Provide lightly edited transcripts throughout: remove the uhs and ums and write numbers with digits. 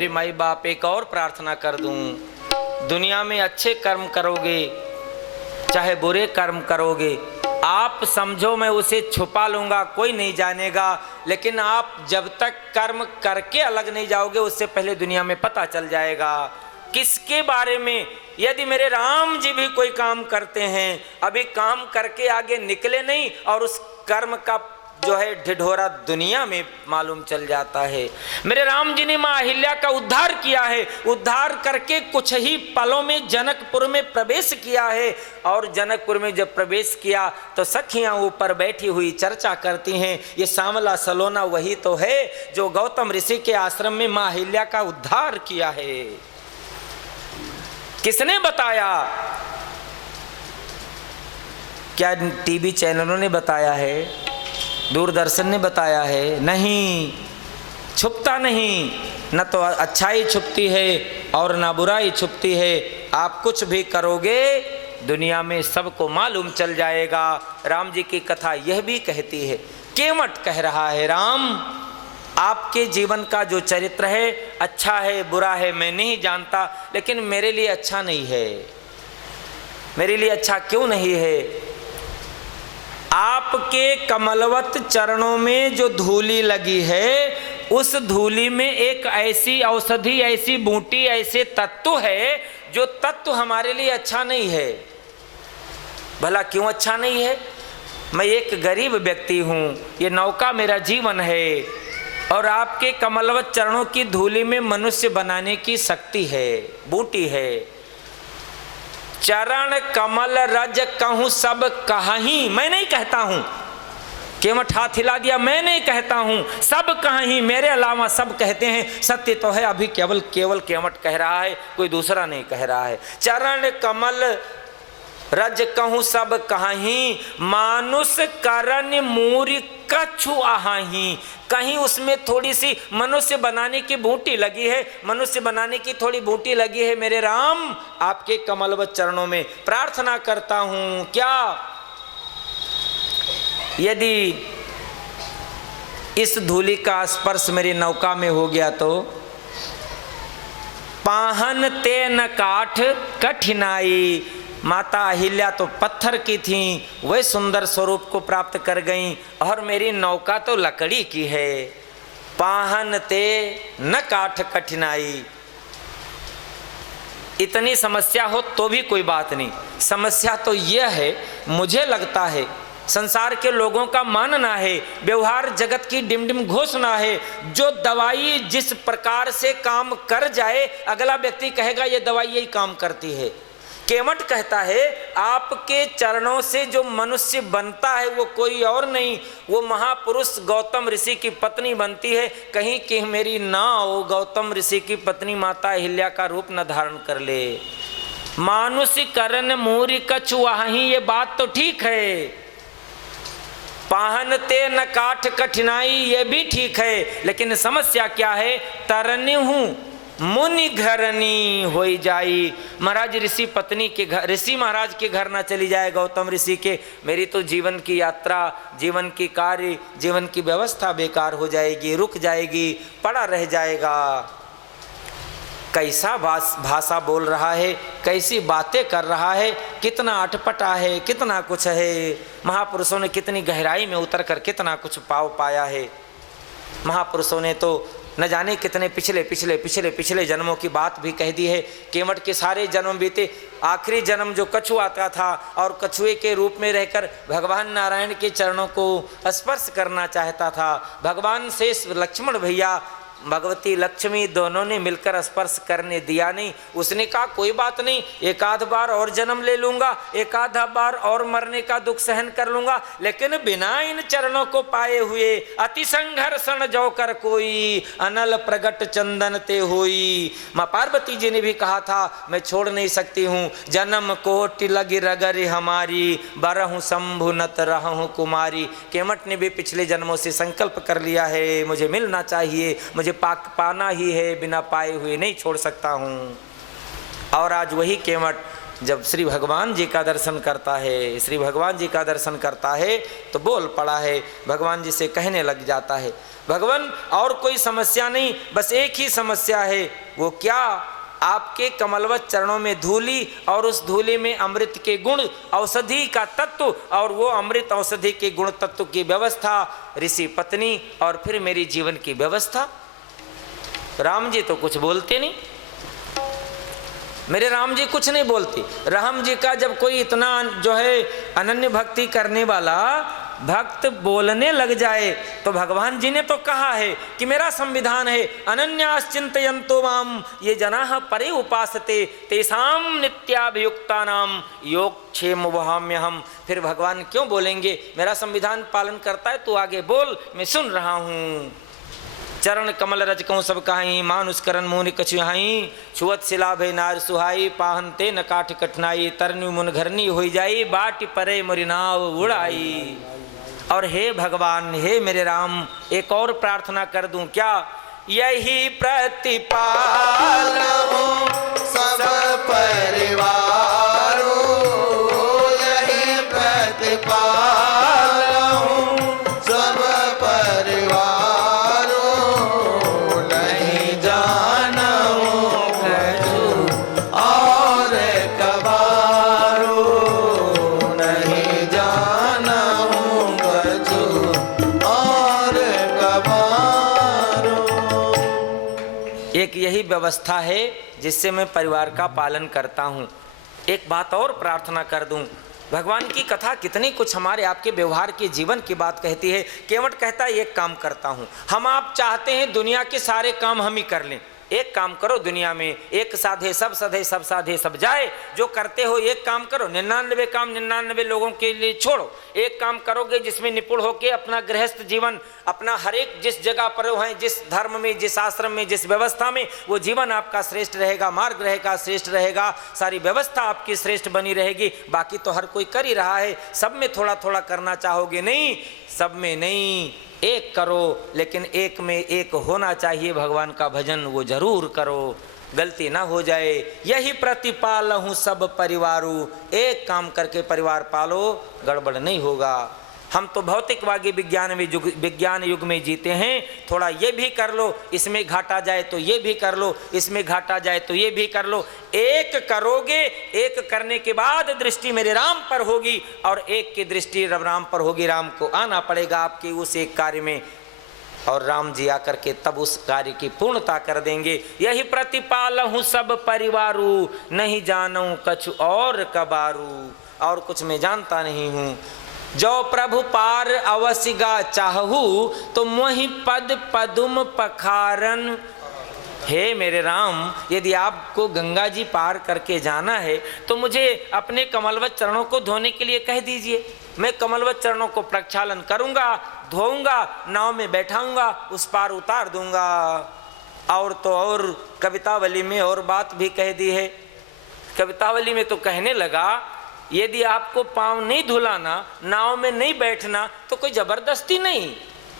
मेरे माई बाप, एक और प्रार्थना कर दूं, दुनिया में अच्छे कर्म करोगे चाहे बुरे कर्म करोगे, आप समझो मैं उसे छुपा लूंगा, कोई नहीं जानेगा, लेकिन आप जब तक कर्म करके अलग नहीं जाओगे उससे पहले दुनिया में पता चल जाएगा। किसके बारे में? यदि मेरे राम जी भी कोई काम करते हैं, अभी काम करके आगे निकले नहीं और उस कर्म का जो है ढिढोरा दुनिया में मालूम चल जाता है। मेरे राम जी ने मां अहिल्या का उद्धार किया है, उद्धार करके कुछ ही पलों में जनकपुर में प्रवेश किया है, और जनकपुर में जब प्रवेश किया तो सखियां ऊपर बैठी हुई चर्चा करती हैं, ये सांवला सलोना वही तो है जो गौतम ऋषि के आश्रम में मां अहिल्या का उद्धार किया है। किसने बताया? क्या टीवी चैनलों ने बताया है? दूरदर्शन ने बताया है? नहीं, छुपता नहीं, न तो अच्छाई छुपती है और ना बुराई छुपती है। आप कुछ भी करोगे दुनिया में सबको मालूम चल जाएगा। राम जी की कथा यह भी कहती है, केवट कह रहा है, राम आपके जीवन का जो चरित्र है अच्छा है बुरा है मैं नहीं जानता, लेकिन मेरे लिए अच्छा नहीं है। मेरे लिए अच्छा क्यों नहीं है? आपके कमलवत चरणों में जो धूली लगी है, उस धूली में एक ऐसी औषधि, ऐसी बूटी, ऐसे तत्व है जो तत्व हमारे लिए अच्छा नहीं है। भला क्यों अच्छा नहीं है? मैं एक गरीब व्यक्ति हूँ, ये नौका मेरा जीवन है, और आपके कमलवत चरणों की धूली में मनुष्य बनाने की शक्ति है, बूटी है। चरण कमल रज कहूं सब कहीं, मैं नहीं कहता हूं, केवट हाथ हिला दिया, मैं नहीं कहता हूं, सब कहीं, मेरे अलावा सब कहते हैं। सत्य तो है अभी केवल केवट कह रहा है, कोई दूसरा नहीं कह रहा है। चरण कमल रज कहूं सब कहीं, मानुष करन मूरी कछु आहीं। कहीं उसमें थोड़ी सी मनुष्य बनाने की बूटी लगी है, मनुष्य बनाने की थोड़ी बूटी लगी है। मेरे राम आपके कमलवत चरणों में प्रार्थना करता हूं, क्या यदि इस धूलि का स्पर्श मेरी नौका में हो गया तो पाहन ते न काठ कठिनाई। माता अहिल्या तो पत्थर की थीं, वह सुंदर स्वरूप को प्राप्त कर गईं, और मेरी नौका तो लकड़ी की है। पाहन ते न काठ कठिनाई। इतनी समस्या हो तो भी कोई बात नहीं, समस्या तो यह है, मुझे लगता है संसार के लोगों का मानना है, व्यवहार जगत की डिमडिम घोषणा है, जो दवाई जिस प्रकार से काम कर जाए अगला व्यक्ति कहेगा ये दवाई यही काम करती है। केवट कहता है आपके चरणों से जो मनुष्य बनता है वो कोई और नहीं, वो महापुरुष गौतम ऋषि की पत्नी बनती है। कहीं कि मेरी नाव गौतम ऋषि की पत्नी माता अहिल्या का रूप न धारण कर ले। मानुष करन मूरी कछु आहीं, ये बात तो ठीक है। पाहनते न काठ कठिनाई, ये भी ठीक है, लेकिन समस्या क्या है? तरनी हूँ मुनि घरनी हो जाई। महाराज ऋषि पत्नी के घर, ऋषि महाराज के घर ना चली जाए गौतम ऋषि के, मेरी तो जीवन की यात्रा, जीवन की कार्य, जीवन की व्यवस्था बेकार हो जाएगी, रुक जाएगी, पड़ा रह जाएगा। कैसा भाषा बोल रहा है, कैसी बातें कर रहा है, कितना अटपटा है, कितना कुछ है। महापुरुषों ने कितनी गहराई में उतर कर कितना कुछ पाया है। महापुरुषों ने तो न जाने कितने पिछले जन्मों की बात भी कह दी है। केवट के सारे जन्म बीते, आखिरी जन्म जो कछुआ का था और कछुए के रूप में रहकर भगवान नारायण के चरणों को स्पर्श करना चाहता था। भगवान से लक्ष्मण भैया, भगवती लक्ष्मी दोनों ने मिलकर स्पर्श करने दिया नहीं। उसने कहा कोई बात नहीं, एक आध बार और जन्म ले लूंगा, एक आधा बार और मरने का दुख सहन कर लूंगा, लेकिन बिना इन चरणों को पाए हुए अति संघर्षण जो कर कोई, अनल प्रगट चंदन ते होई। माँ पार्वती जी ने भी कहा था मैं छोड़ नहीं सकती हूँ, जन्म कोटि लगी रगरी हमारी, बरहूँ शंभु नत रहूँ कुमारी। केवट ने भी पिछले जन्मों से संकल्प कर लिया है मुझे मिलना चाहिए, मुझे पाना ही है, बिना पाए हुए नहीं छोड़ सकता हूँ। और आज वही केवट जब श्री भगवान जी का दर्शन करता है, श्री भगवान जी का दर्शन करता है तो बोल पड़ा है, भगवान जी से कहने लग जाता है भगवान और कोई समस्या नहीं, बस एक ही समस्या है। वो क्या? आपके कमलवत चरणों में धूली और उस धूली में अमृत के गुण, औषधि का तत्व और वो अमृत औषधि के गुण तत्व की व्यवस्था, ऋषि पत्नी और फिर मेरी जीवन की व्यवस्था। राम जी तो कुछ बोलते नहीं, मेरे राम जी कुछ नहीं बोलते। राम जी का जब कोई इतना जो है अनन्य भक्ति करने वाला भक्त बोलने लग जाए तो भगवान जी ने तो कहा है कि मेरा संविधान है, अनन्याश्चिन्तयन्तो माम ये जनाः परे उपासते तेषां नित्याभियुक्तानां योगक्षेम वहाम्यहम्। फिर भगवान क्यों बोलेंगे? मेरा संविधान पालन करता है, तू आगे बोल, मैं सुन रहा हूँ। चरण कमल रज कहूँ सब कहाई, मानुष करन मुनि कछु हाई, छुअत शिला भय नार सुहाई, पाहनते न काठ कठिनाई, तरनु मुन घरनी होई जाई, बाट परे मोरी नाव उड़ाई। और हे भगवान, हे मेरे राम, एक और प्रार्थना कर दूं क्या? यही प्रतिपाल हो सब परिवार, यही प्रतिपाल हो सब परिवार, नहीं जानू कछु और कबारो, नहीं जानू कछु और कबारो। एक यही व्यवस्था है जिससे मैं परिवार का पालन करता हूँ। एक बात और प्रार्थना कर दूं, भगवान की कथा कितनी कुछ हमारे आपके व्यवहार के जीवन की बात कहती है। केवट कहता है एक काम करता हूँ, हम आप चाहते हैं दुनिया के सारे काम हम ही कर लें, एक काम करो दुनिया में, एक साधे सब सधे सब साधे सब जाए। जो करते हो एक काम करो, 99 काम 99 लोगों के लिए छोड़ो। एक काम करोगे जिसमें निपुण होके अपना गृहस्थ जीवन, अपना हर एक जिस जगह पर हैं, जिस धर्म में, जिस आश्रम में, जिस व्यवस्था में, वो जीवन आपका श्रेष्ठ रहेगा, मार्ग रहेगा, श्रेष्ठ रहेगा, सारी व्यवस्था आपकी श्रेष्ठ बनी रहेगी। बाकी तो हर कोई कर ही रहा है, सब में थोड़ा थोड़ा करना चाहोगे नहीं, सब में नहीं, एक करो, लेकिन एक में एक होना चाहिए। भगवान का भजन वो जरूर करो, गलती ना हो जाए। यही प्रतिपाल हूँ सब परिवारू, एक काम करके परिवार पालो, गड़बड़ नहीं होगा। हम तो भौतिकवादी विज्ञान युग में जीते हैं। थोड़ा ये भी कर लो, इसमें घाटा जाए तो ये भी कर लो, इसमें घाटा जाए तो ये भी कर लो। एक करोगे, एक करने के बाद दृष्टि मेरे राम पर होगी और एक की दृष्टि राम पर होगी। राम को आना पड़ेगा आपके उस एक कार्य में और राम जी आकर के तब उस कार्य की पूर्णता कर देंगे। यही प्रतिपाल हूँ सब परिवारू, नहीं जानूं कछु और कबारू, और कुछ मैं जानता नहीं हूँ। जो प्रभु पार अवश्य गा चाहू, तो मोहि पद पदुम पखारन। हे मेरे राम, यदि आपको गंगा जी पार करके जाना है तो मुझे अपने कमलवत चरणों को धोने के लिए कह दीजिए, मैं कमलवत चरणों को प्रक्षालन करूंगा, धोऊंगा, नाव में बैठाऊंगा, उस पार उतार दूंगा। और तो और कवितावली में और बात भी कह दी है। कवितावली में तो कहने लगा, यदि आपको पाँव नहीं धुलाना, नाव में नहीं बैठना, तो कोई जबरदस्ती नहीं।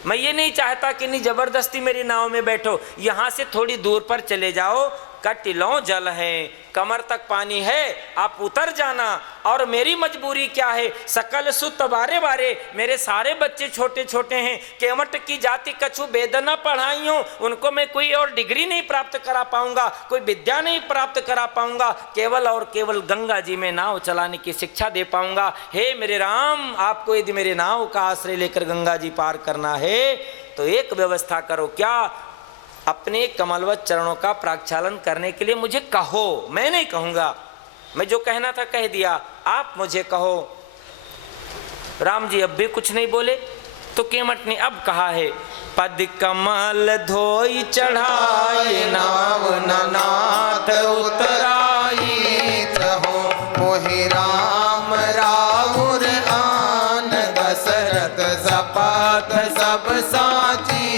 मैं ये नहीं चाहता कि नहीं जबरदस्ती मेरी नाव में बैठो, यहाँ से थोड़ी दूर पर चले जाओ, कटिलों जल है, कमर तक पानी है, आप उतर जाना। और मेरी मजबूरी क्या है, सकल सुत बारे बारे, मेरे सारे बच्चे छोटे छोटे हैं, केवट की जाति कछु वेद न पढ़ाई हो, उनको मैं कोई और डिग्री नहीं प्राप्त करा पाऊंगा, कोई विद्या नहीं प्राप्त करा पाऊंगा, केवल और केवल गंगा जी में नाव चलाने की शिक्षा दे पाऊंगा। हे मेरे राम, आपको यदि मेरे नाव का आश्रय लेकर गंगा जी पार करना है तो एक व्यवस्था करो, क्या? अपने कमलवत चरणों का प्रक्षालन करने के लिए मुझे कहो, मैं नहीं कहूंगा, मैं जो कहना था कह दिया, आप मुझे कहो। राम जी अब भी कुछ नहीं बोले तो केवट ने अब कहा है, पद कमल धोई चढ़ाए, नाव नाथ उतराई, हो मोहि राम राउर आन, दशरथ सपात सब साची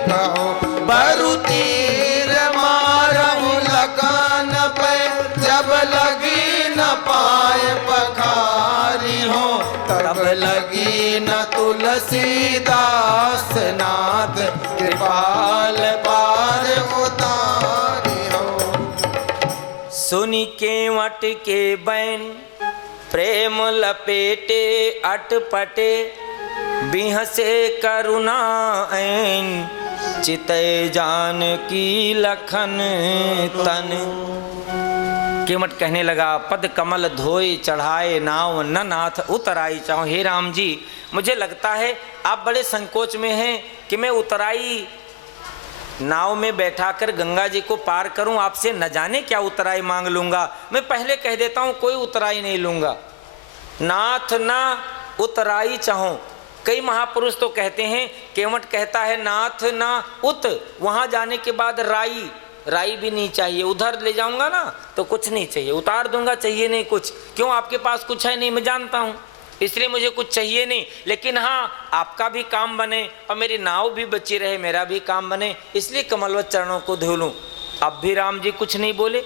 कहो, बरु तीर मारहु लखन पे, जब लगी न पाए पखारी हो, तब लगी न तुलसीदास नाथ, कृपाल पार उतारी हो। सुनी केवट के बैन, प्रेम लपेटे अटपटे, बिहसे करुणा ऐन चितय जान की लखन तन। केवट कहने लगा, पद कमल धोए चढ़ाए नाव न नाथ उतराई चाहो। हे राम जी, मुझे लगता है आप बड़े संकोच में हैं कि मैं उतराई नाव में बैठाकर गंगा जी को पार करूं। आपसे न जाने क्या उतराई मांग लूंगा। मैं पहले कह देता हूं, कोई उतराई नहीं लूंगा। नाथ ना उतराई चाहो। कई महापुरुष तो कहते हैं, केवट कहता है नाथ ना उत, वहां जाने के बाद राई, राई भी नहीं चाहिए। उधर ले जाऊंगा ना तो कुछ नहीं चाहिए, उतार दूंगा, चाहिए नहीं कुछ। क्यों? आपके पास कुछ है नहीं, मैं जानता हूं, इसलिए मुझे कुछ चाहिए नहीं। लेकिन हाँ, आपका भी काम बने और मेरी नाव भी बची रहे, मेरा भी काम बने, इसलिए कमलवत चरणों को धो लूं। अब भी राम जी कुछ नहीं बोले।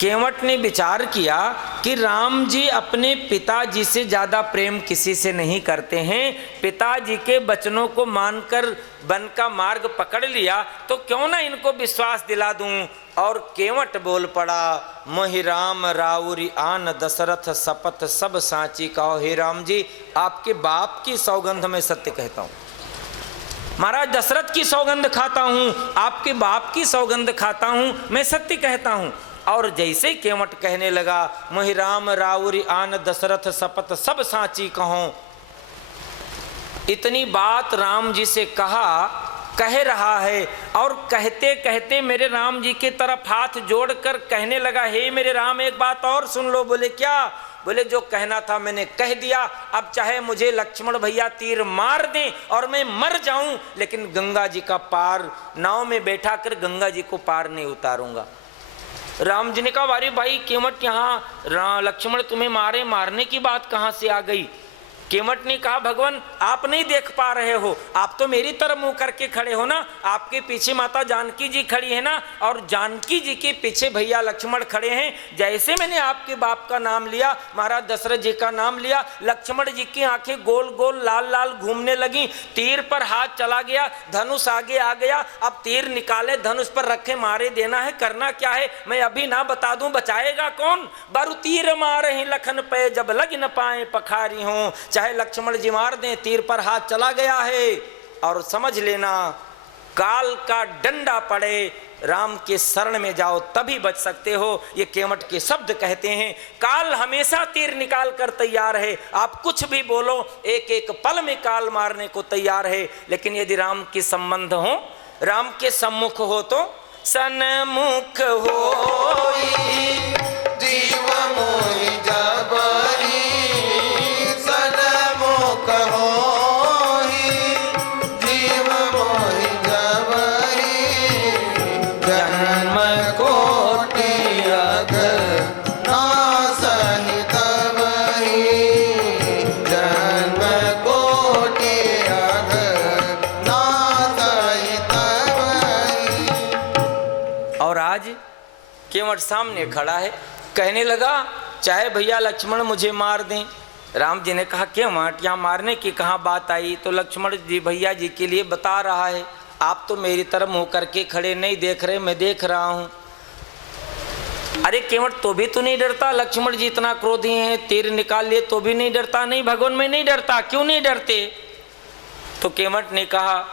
केवट ने विचार किया कि राम जी अपने पिताजी से ज़्यादा प्रेम किसी से नहीं करते हैं। पिताजी के वचनों को मानकर वन का मार्ग पकड़ लिया तो क्यों ना इनको विश्वास दिला दूं। और केवट बोल पड़ा, मोहि राम राउरी आन दशरथ शपथ सब साची कहो। हे राम जी, आपके बाप की सौगंध में सत्य कहता हूँ, महाराज दशरथ की सौगंध खाता हूँ, आपके बाप की सौगंध खाता हूँ, मैं सत्य कहता हूँ। और जैसे केवट कहने लगा, मोहि राम राउरी आन दशरथ शपथ सब साची कहो, इतनी बात राम जी से कह रहा है और कहते कहते मेरे राम जी की तरफ हाथ जोड़कर कहने लगा, हे मेरे राम, एक बात और सुन लो। बोले क्या? बोले जो कहना था मैंने कह दिया। अब चाहे मुझे लक्ष्मण भैया तीर मार दें और मैं मर जाऊं, लेकिन गंगा जी का पार नाव में बैठा कर गंगा जी को पार नहीं उतारूंगा। राम जी ने कहा, अरे भाई केवट, यहाँ लक्ष्मण तुम्हें मारने की बात कहाँ से आ गई? केवट ने कहा, भगवान आप नहीं देख पा रहे हो, आप तो मेरी तरफ मुंह करके खड़े हो ना, आपके पीछे माता जानकी जी खड़ी है ना, और जानकी जी के पीछे भैया लक्ष्मण खड़े हैं। जैसे मैंने आपके बाप का नाम लिया, महाराज दशरथ जी का नाम लिया, लक्ष्मण जी की आंखें गोल गोल लाल लाल घूमने लगी, तीर पर हाथ चला गया, धनुष आगे आ गया। अब तीर निकाले, धनुष पर रखे, मारे देना है, करना क्या है मैं अभी ना बता दूं, बचाएगा कौन? बारू तीर मारे ही लखन पे जब लग न पाए पखारी हो। चाहे लक्ष्मण जी मार दें, तीर पर हाथ चला गया है। और समझ लेना, काल का डंडा पड़े, राम के शरण में जाओ तभी बच सकते हो। ये केवट के शब्द कहते हैं। काल हमेशा तीर निकाल कर तैयार है, आप कुछ भी बोलो, एक एक पल में काल मारने को तैयार है। लेकिन यदि राम के संबंध हो, राम के सम्मुख हो तो सन्मुख हो जीव मोहि जबहि सन्मुख होहि, जीव मोहि जबहि जन्म कोटि अगर नासहि तबहि, जन्म कोटि अगर नासहि तबहि। और आज केवट सामने खड़ा है, कहने लगा, चाहे भैया लक्ष्मण मुझे मार दें। राम जी ने कहा, केवट यहाँ मारने की कहाँ बात आई? तो लक्ष्मण जी भैया जी के लिए बता रहा है, आप तो मेरी तरफ मुंह करके खड़े नहीं देख रहे, मैं देख रहा हूँ। अरे केवट तो भी तो नहीं डरता? लक्ष्मण जी इतना क्रोधी हैं, तीर निकाल लिए तो भी नहीं डरता? नहीं भगवान मैं नहीं डरता। क्यों नहीं डरते? तो केवट ने कहा,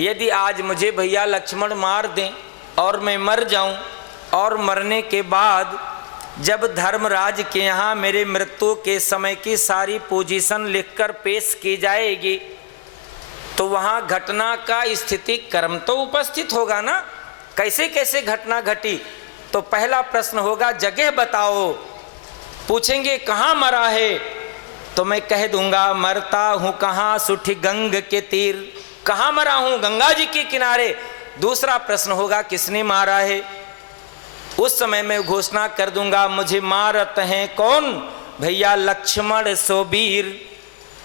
यदि आज मुझे भैया लक्ष्मण मार दें और मैं मर जाऊं, और मरने के बाद जब धर्मराज के यहाँ मेरे मृत्यु के समय की सारी पोजीशन लिखकर पेश की जाएगी तो वहाँ घटना का स्थिति क्रम तो उपस्थित होगा ना, कैसे कैसे घटना घटी। तो पहला प्रश्न होगा, जगह बताओ। पूछेंगे कहाँ मरा है, तो मैं कह दूंगा मरता हूँ कहाँ, सुठी गंग के तीर। कहाँ मरा हूँ? गंगा जी के किनारे। दूसरा प्रश्न होगा, किसने मारा है? उस समय मैं घोषणा कर दूंगा, मुझे मारत हैं कौन? भैया लक्ष्मण सोबीर।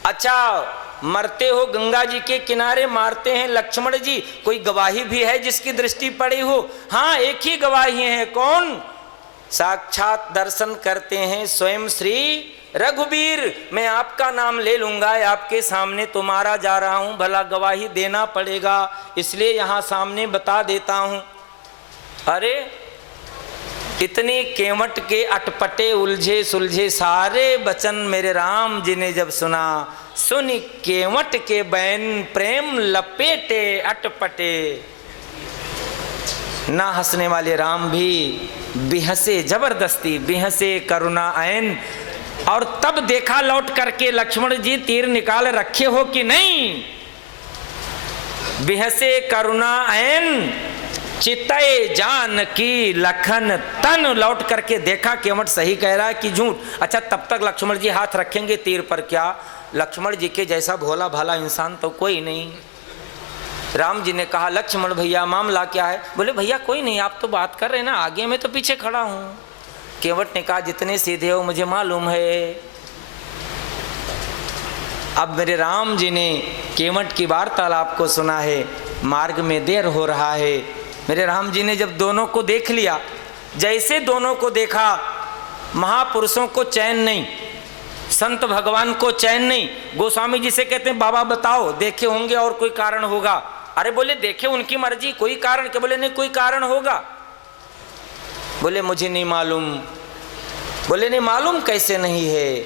अच्छा, मरते हो गंगा जी के किनारे, मारते हैं लक्ष्मण जी, कोई गवाही भी है जिसकी दृष्टि पड़ी हो? हाँ, एक ही गवाही है। कौन? साक्षात दर्शन करते हैं स्वयं श्री रघुबीर। मैं आपका नाम ले लूंगा, आपके सामने तो मारा जा रहा हूं, भला गवाही देना पड़ेगा, इसलिए यहां सामने बता देता हूं। अरे इतनी केवट के अटपटे उलझे सुलझे सारे वचन मेरे राम जी ने जब सुना, सुनी केवट के बैन प्रेम लपेटे अटपटे। ना हंसने वाले राम भी बिहसे जबरदस्ती, बिहसे करुणा ऐन। और तब देखा लौट करके लक्ष्मण जी तीर निकाल रखे हो कि नहीं। बिहसे करुणा ऐन चितय जान की लखन तन। लौट करके देखा केवट सही कह रहा है कि झूठ। अच्छा, तब तक लक्ष्मण जी हाथ रखेंगे तीर पर क्या? लक्ष्मण जी के जैसा भोला भाला इंसान तो कोई नहीं। राम जी ने कहा लक्ष्मण भैया मामला क्या है? बोले भैया कोई नहीं, आप तो बात कर रहे हैं ना, आगे मैं तो पीछे खड़ा हूं। केवट ने कहा जितने सीधे हो मुझे मालूम है। अब मेरे राम जी ने केवट की वार्तालाप को सुना है। मार्ग में देर हो रहा है। मेरे राम जी ने जब दोनों को देख लिया, जैसे दोनों को देखा, महापुरुषों को चैन नहीं, संत भगवान को चैन नहीं। गोस्वामी जी से कहते हैं बाबा बताओ, देखे होंगे और कोई कारण होगा। अरे बोले देखे उनकी मर्जी, कोई कारण क्या? बोले नहीं कोई कारण होगा। बोले मुझे नहीं मालूम। बोले नहीं मालूम कैसे नहीं है?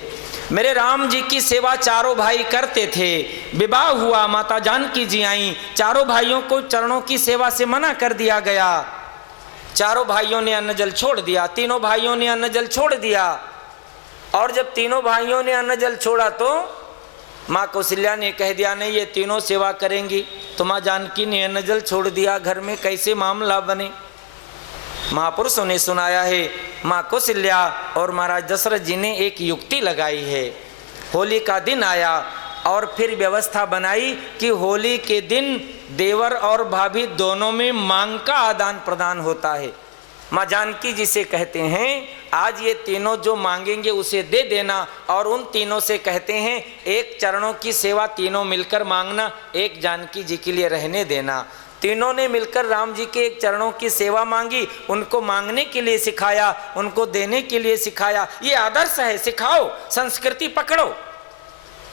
मेरे राम जी की सेवा चारों भाई करते थे। विवाह हुआ, माता जानकी जी आई, चारों भाइयों को चरणों की सेवा से मना कर दिया गया। चारों भाइयों ने अन्न जल छोड़ दिया, तीनों भाइयों ने अन्न जल छोड़ दिया। और जब तीनों भाइयों ने अन्न जल छोड़ा तो माँ कौशल्या ने कह दिया नहीं ये तीनों सेवा करेंगी। तो माँ जानकी ने अन्न जल छोड़ दिया, घर में कैसे मामला बने? महापुरुषों ने सुनाया है, माँ कौशल्या और महाराज दशरथ जी ने एक युक्ति लगाई है। होली का दिन आया और फिर व्यवस्था बनाई कि होली के दिन देवर और भाभी दोनों में मांग का आदान प्रदान होता है। माँ जानकी जी से कहते हैं आज ये तीनों जो मांगेंगे उसे दे देना, और उन तीनों से कहते हैं एक चरणों की सेवा तीनों मिलकर मांगना, एक जानकी जी के लिए रहने देना। तीनों ने मिलकर राम जी के एक चरणों की सेवा मांगी, उनको मांगने के लिए सिखाया, उनको देने के लिए सिखाया। ये आदर्श है, सिखाओ, संस्कृति पकड़ो।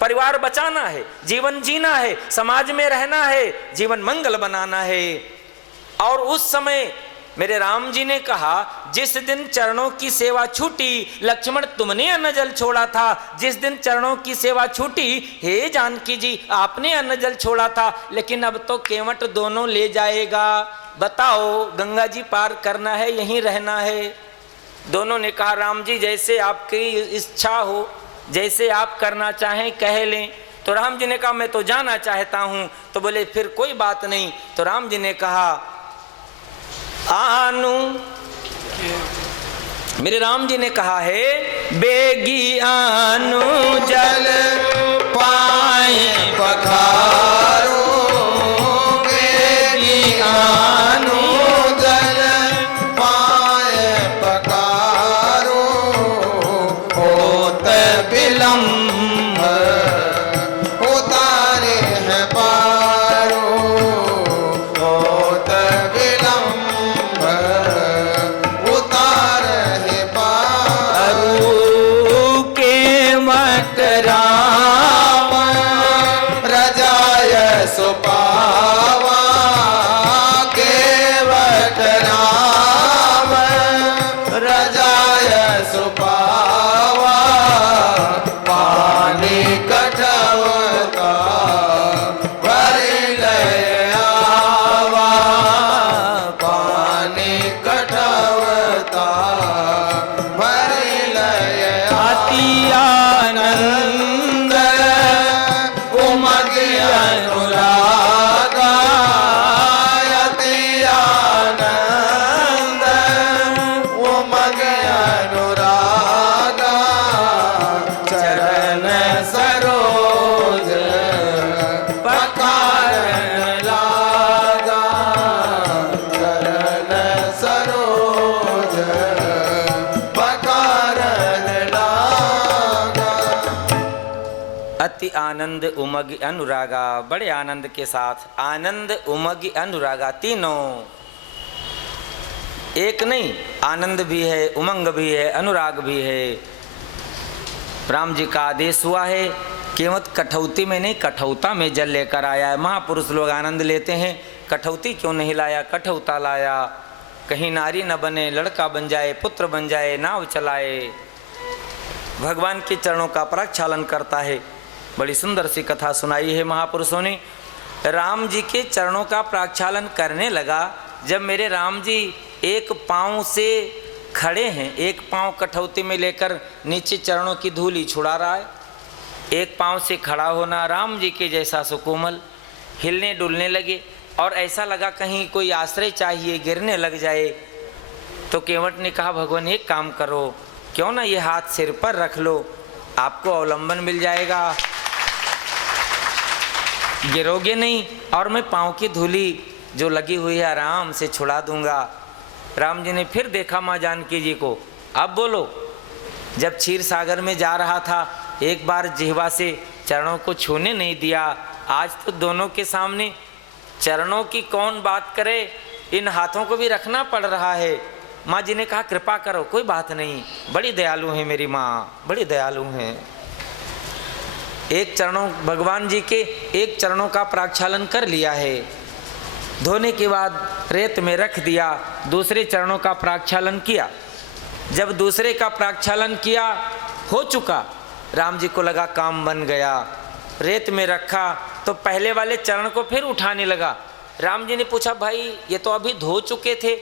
परिवार बचाना है, जीवन जीना है, समाज में रहना है, जीवन मंगल बनाना है। और उस समय मेरे राम जी ने कहा जिस दिन चरणों की सेवा छूटी, लक्ष्मण तुमने अन्न जल छोड़ा था। जिस दिन चरणों की सेवा छूटी, हे जानकी जी आपने अन्न जल छोड़ा था, लेकिन अब तो केवट दोनों ले जाएगा। बताओ गंगा जी पार करना है, यहीं रहना है? दोनों ने कहा राम जी जैसे आपकी इच्छा हो, जैसे आप करना चाहें कह लें। तो राम जी ने कहा मैं तो जाना चाहता हूँ। तो बोले फिर कोई बात नहीं। तो राम जी ने कहा आनु, मेरे राम जी ने कहा है बेगी आनु जल पाए पखारो, बेगी आनु जल पाए पखारो, होत विलंब उतारे है पारो, होत विलंब उतारे है पारो। के मत राम रजाय सुपावा केवट राम, रजाय सुपावा पानी कठवता भरी लय आवा, पानी कठवता भरी लय अति आनंद उमग अनुरागा, अति आनंद उमग अनुरागा, चरण सरोज पखारन लागा, चरण सरोज पखारन लागा। अति आनंद उमग अनुरागा, बड़े आनंद के साथ आनंद उमग अनुरागा, तीनों एक नहीं, आनंद भी है, उमंग भी है, अनुराग भी है। राम जी का आदेश हुआ है, केवट कठौती में नहीं कठौता में जल लेकर आया है। महापुरुष लोग आनंद लेते हैं, कठौती क्यों नहीं लाया, कठौता लाया। कहीं नारी न बने, लड़का बन जाए, पुत्र बन जाए, नाव चलाए, भगवान के चरणों का प्रक्षालन करता है। बड़ी सुंदर सी कथा सुनाई है महापुरुषों ने। राम जी के चरणों का प्रक्षालन करने लगा। जब मेरे राम जी एक पाँव से खड़े हैं, एक पाँव कठौती में लेकर नीचे चरणों की धूली छुड़ा रहा है, एक पाँव से खड़ा होना राम जी के जैसा सुकोमल, हिलने डुलने लगे और ऐसा लगा कहीं कोई आश्रय चाहिए, गिरने लग जाए। तो केवट ने कहा भगवान एक काम करो, क्यों ना ये हाथ सिर पर रख लो, आपको अवलंबन मिल जाएगा, गिरोगे नहीं और मैं पाँव की धूली जो लगी हुई है आराम से छुड़ा दूंगा। राम जी ने फिर देखा माँ जानकी जी को। अब बोलो, जब क्षीर सागर में जा रहा था एक बार जिह्वा से चरणों को छूने नहीं दिया, आज तो दोनों के सामने चरणों की कौन बात करे, इन हाथों को भी रखना पड़ रहा है। माँ जी ने कहा कृपा करो, कोई बात नहीं, बड़ी दयालु हैं मेरी माँ, बड़ी दयालु हैं। एक चरणों भगवान जी के एक चरणों का प्रक्षालन कर लिया है, धोने के बाद रेत में रख दिया, दूसरे चरणों का प्रक्षालन किया। जब दूसरे का प्रक्षालन किया हो चुका, राम जी को लगा काम बन गया, रेत में रखा तो पहले वाले चरण को फिर उठाने लगा। राम जी ने पूछा भाई ये तो अभी धो चुके थे।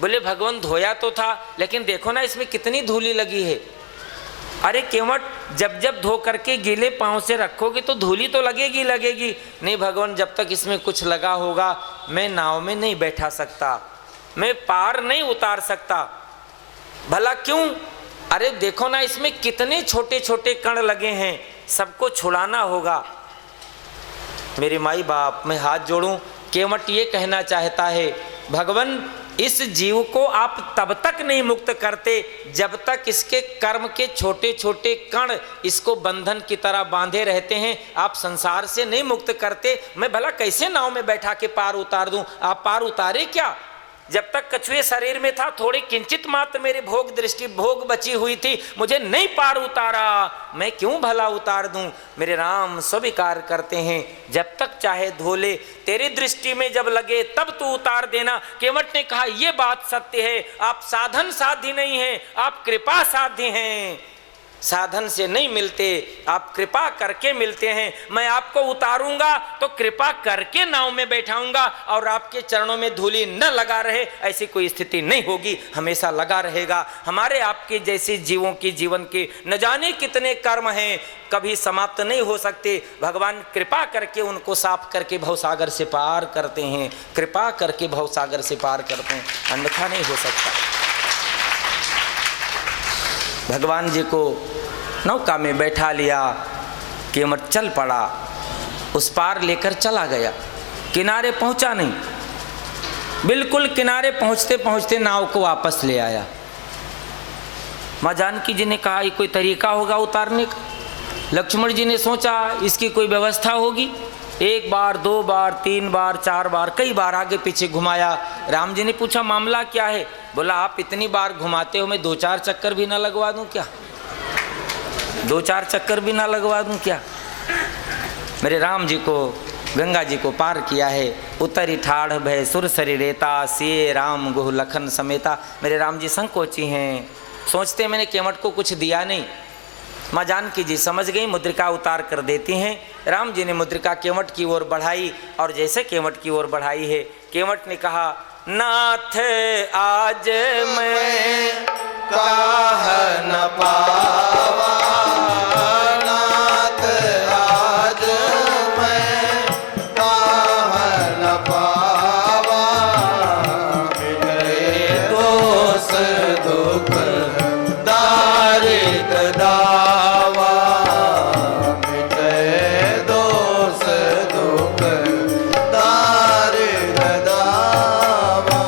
बोले भगवान धोया तो था, लेकिन देखो ना इसमें कितनी धूली लगी है। अरे केवट, जब जब धो करके गीले पाँव से रखोगे तो धूली तो लगेगी लगेगी। नहीं भगवान, जब तक इसमें कुछ लगा होगा मैं नाव में नहीं बैठा सकता, मैं पार नहीं उतार सकता। भला क्यों? अरे देखो ना इसमें कितने छोटे छोटे कण लगे हैं, सबको छुड़ाना होगा। मेरे माई बाप, मैं हाथ जोड़ूं, केवट ये कहना चाहता है भगवान इस जीव को आप तब तक नहीं मुक्त करते जब तक इसके कर्म के छोटे छोटे कण इसको बंधन की तरह बांधे रहते हैं। आप संसार से नहीं मुक्त करते, मैं भला कैसे नाव में बैठा के पार उतार दूं? आप पार उतारे क्या? जब तक कछुए शरीर में था थोड़ी किंचित मात्र मेरी भोग दृष्टि भोग बची हुई थी, मुझे नहीं पार उतारा, मैं क्यों भला उतार दूं? मेरे राम स्वीकार करते हैं, जब तक चाहे धो ले, तेरी दृष्टि में जब लगे तब तू उतार देना। केवट ने कहा यह बात सत्य है, आप साधन साध्य नहीं हैं, आप कृपा साध्य हैं, साधन से नहीं मिलते, आप कृपा करके मिलते हैं। मैं आपको उतारूंगा तो कृपा करके नाव में बैठाऊंगा और आपके चरणों में धूली न लगा रहे ऐसी कोई स्थिति नहीं होगी, हमेशा लगा रहेगा। हमारे आपके जैसे जीवों की जीवन के न जाने कितने कर्म हैं, कभी समाप्त नहीं हो सकते। भगवान कृपा करके उनको साफ करके भवसागर से पार करते हैं, कृपा करके भवसागर से पार करते हैं, अन्यथा नहीं हो सकता। भगवान जी को नौका में बैठा लिया, केवट चल पड़ा, उस पार लेकर चला गया, किनारे पहुंचा नहीं, बिल्कुल किनारे पहुंचते पहुंचते नाव को वापस ले आया। माँ जानकी जी ने कहा ये कोई तरीका होगा उतारने का। लक्ष्मण जी ने सोचा इसकी कोई व्यवस्था होगी। एक बार, दो बार, तीन बार, चार बार, कई बार आगे पीछे घुमाया। राम जी ने पूछा मामला क्या है? बोला आप इतनी बार घुमाते हो, मैं दो चार चक्कर भी ना लगवा दूं क्या? दो चार चक्कर भी ना लगवा दूं क्या? मेरे राम जी को गंगा जी को पार किया है। उतरी ठाढ़ भय सुरसरी रेता, सिए राम गुह लखन समेता। मेरे राम जी संकोची हैं, सोचते मैंने केवट को कुछ दिया नहीं। माँ जानकी जी समझ गई, मुद्रिका उतार कर देती हैं। राम जी ने मुद्रिका केवट की ओर बढ़ाई और जैसे केवट की ओर बढ़ाई है, केवट ने कहा नाथ आज मैं काह न पावा, नाथ आज मैं काह न पावा, मिटे दोष दुख दारिद दावा, मिटे दोष दुख दारिद दावा।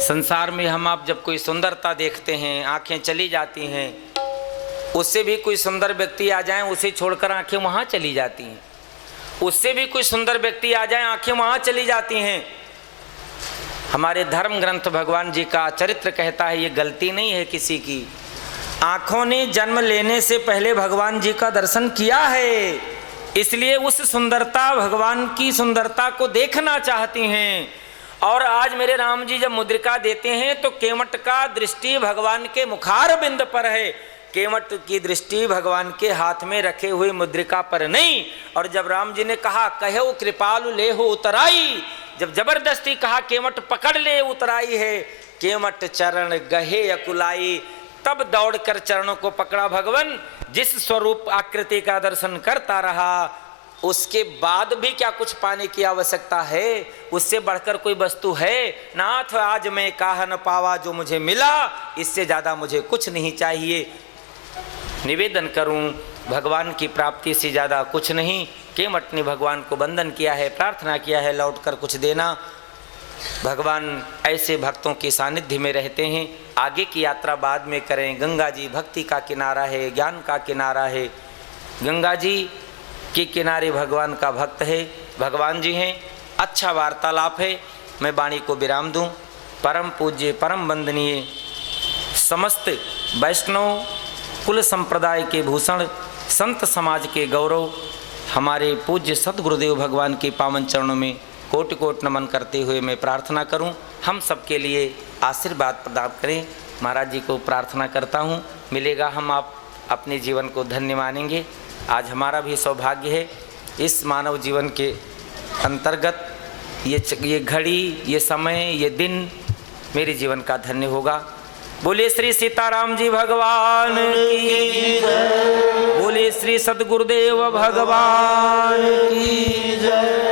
संसार में हम आप जब कोई सुंदरता देखते हैं आंखें चली जाती हैं, उससे भी कोई सुंदर व्यक्ति आ जाए उसे छोड़कर आंखें वहाँ चली जाती हैं, उससे भी कोई सुंदर व्यक्ति आ जाए आंखें वहाँ चली जाती हैं। हमारे धर्म ग्रंथ भगवान जी का चरित्र कहता है ये गलती नहीं है किसी की। आँखों ने जन्म लेने से पहले भगवान जी का दर्शन किया है, इसलिए उस सुंदरता भगवान की सुंदरता को देखना चाहती हैं। और आज मेरे राम जी जब मुद्रिका देते हैं तो केवट का दृष्टि भगवान के मुखार बिंद पर है, केवट की दृष्टि भगवान के हाथ में रखे हुए मुद्रिका पर नहीं। और जब राम जी ने कहा कहो कृपालु ले हो उतराई, जब जबरदस्ती कहा केवट पकड़ ले उतराई है, केवट चरण गहे अकुलाई, तब दौड़कर चरणों को पकड़ा भगवान। जिस स्वरूप आकृति का दर्शन करता रहा, उसके बाद भी क्या कुछ पाने की आवश्यकता है? उससे बढ़कर कोई वस्तु है? नाथ आज मैं काह न पावा जो मुझे मिला, इससे ज्यादा मुझे कुछ नहीं चाहिए। निवेदन करूं भगवान की प्राप्ति से ज्यादा कुछ नहीं। केवट ने भगवान को वंदन किया है, प्रार्थना किया है लौटकर कुछ देना। भगवान ऐसे भक्तों के सानिध्य में रहते हैं। आगे की यात्रा बाद में करें। गंगा जी भक्ति का किनारा है, ज्ञान का किनारा है। गंगा जी के किनारे भगवान का भक्त है, भगवान जी हैं। अच्छा वार्तालाप है। मैं वाणी को विराम दूं। परम पूज्य परम वंदनीय समस्त वैष्णव कुल संप्रदाय के भूषण, संत समाज के गौरव, हमारे पूज्य सतगुरुदेव भगवान के पावन चरणों में कोटि कोटि नमन करते हुए मैं प्रार्थना करूं, हम सबके लिए आशीर्वाद प्रदान करें। महाराज जी को प्रार्थना करता हूं, मिलेगा हम आप अपने जीवन को धन्य मानेंगे। आज हमारा भी सौभाग्य है इस मानव जीवन के अंतर्गत ये घड़ी, ये समय, ये दिन मेरे जीवन का धन्य होगा। बोले श्री सीताराम जी भगवान की जय। बोले श्री सद्गुरुदेव भगवान की जय।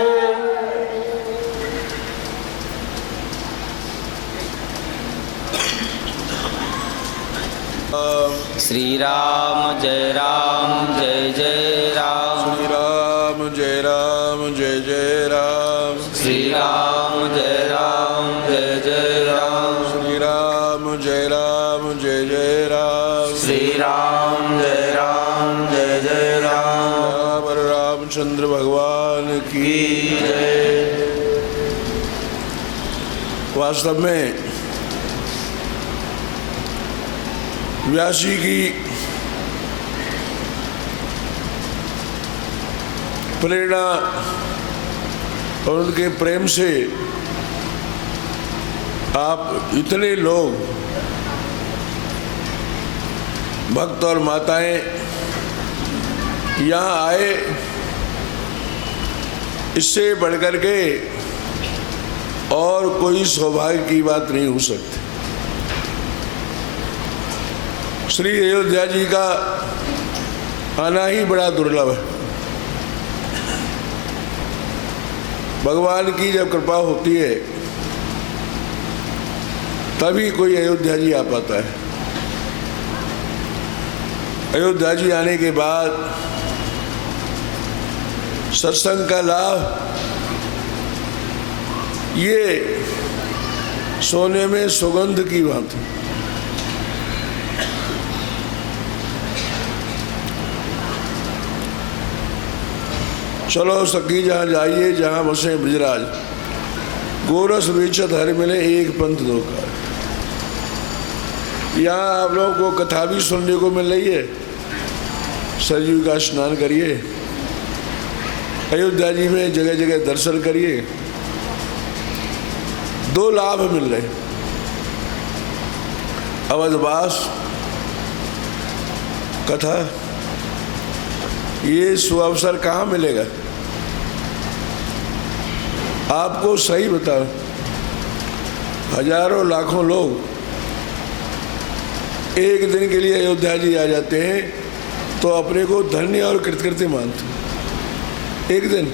श्री राम जय राम जय जय राम। श्री राम जय राम जय जय राम। श्री राम जय राम जय जय राम। श्री राम जय राम जय जय राम। श्री राम जय राम जय जय राम। राम रामचंद्र भगवान की जय। वास्तव में व्यास जी की प्रेरणा और उनके प्रेम से आप इतने लोग भक्त और माताएं यहाँ आए, इससे बढ़कर के और कोई सौभाग्य की बात नहीं हो सकती। श्री अयोध्या जी का आना ही बड़ा दुर्लभ है। भगवान की जब कृपा होती है तभी कोई अयोध्या जी आ पाता है। अयोध्या जी आने के बाद सत्संग का लाभ ये सोने में सुगंध की बात है। चलो सखी जहाँ जाइए जहाँ बसे ब्रजराज, गोरस बेचत हर मिले एक पंथ दो का। यहाँ आप लोगों को कथा भी सुनने को मिल रही है। सरयू का स्नान करिए, अयोध्या जी में जगह जगह दर्शन करिए। दो लाभ मिल रहे। अवधवास कथा, ये सुअवसर कहाँ मिलेगा? आपको सही बताओ, हजारों लाखों लोग एक दिन के लिए अयोध्या जी आ जाते हैं तो अपने को धन्य और कृतकृत्य मानते। एक दिन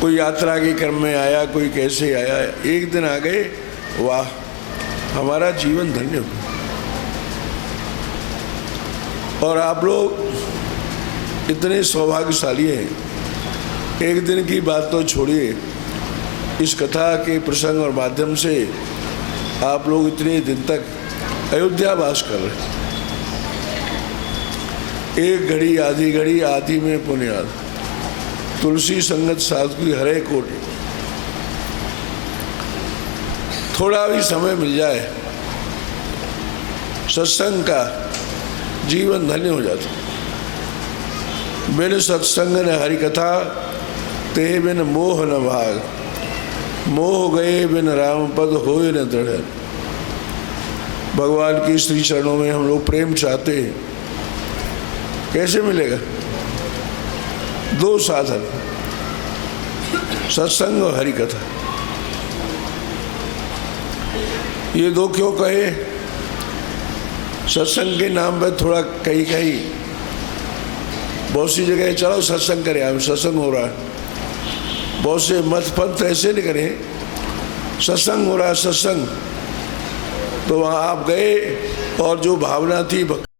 कोई यात्रा के क्रम में आया, कोई कैसे आया, एक दिन आ गए, वाह हमारा जीवन धन्य हो। और आप लोग इतने सौभाग्यशाली हैं। एक दिन की बात तो छोड़िए, इस कथा के प्रसंग और माध्यम से आप लोग इतने दिन तक अयोध्या वास कर रहे। एक घड़ी आधी घड़ी आधी में पुण्याद, तुलसी संगत साधु की हरे कोटि। थोड़ा भी समय मिल जाए सत्संग का, जीवन धन्य हो जाता। बिन सत्संग न हरि कथा, ते बिन मोह न भाग। मोह गए बिन राम पद होए न दृढ़। भगवान की श्री चरणों में हम लोग प्रेम चाहते हैं, कैसे मिलेगा? दो साधन, सत्संग और हरि कथा। ये दो क्यों कहे? सत्संग के नाम पर थोड़ा कहीं कहीं बहुत सी जगह चलो सत्संग करें, हम सत्संग हो रहा है, बहुत से मत पंथ ऐसे नहीं करें, सत्संग हो रहा है सत्संग, तो वहाँ आप गए और जो भावना थी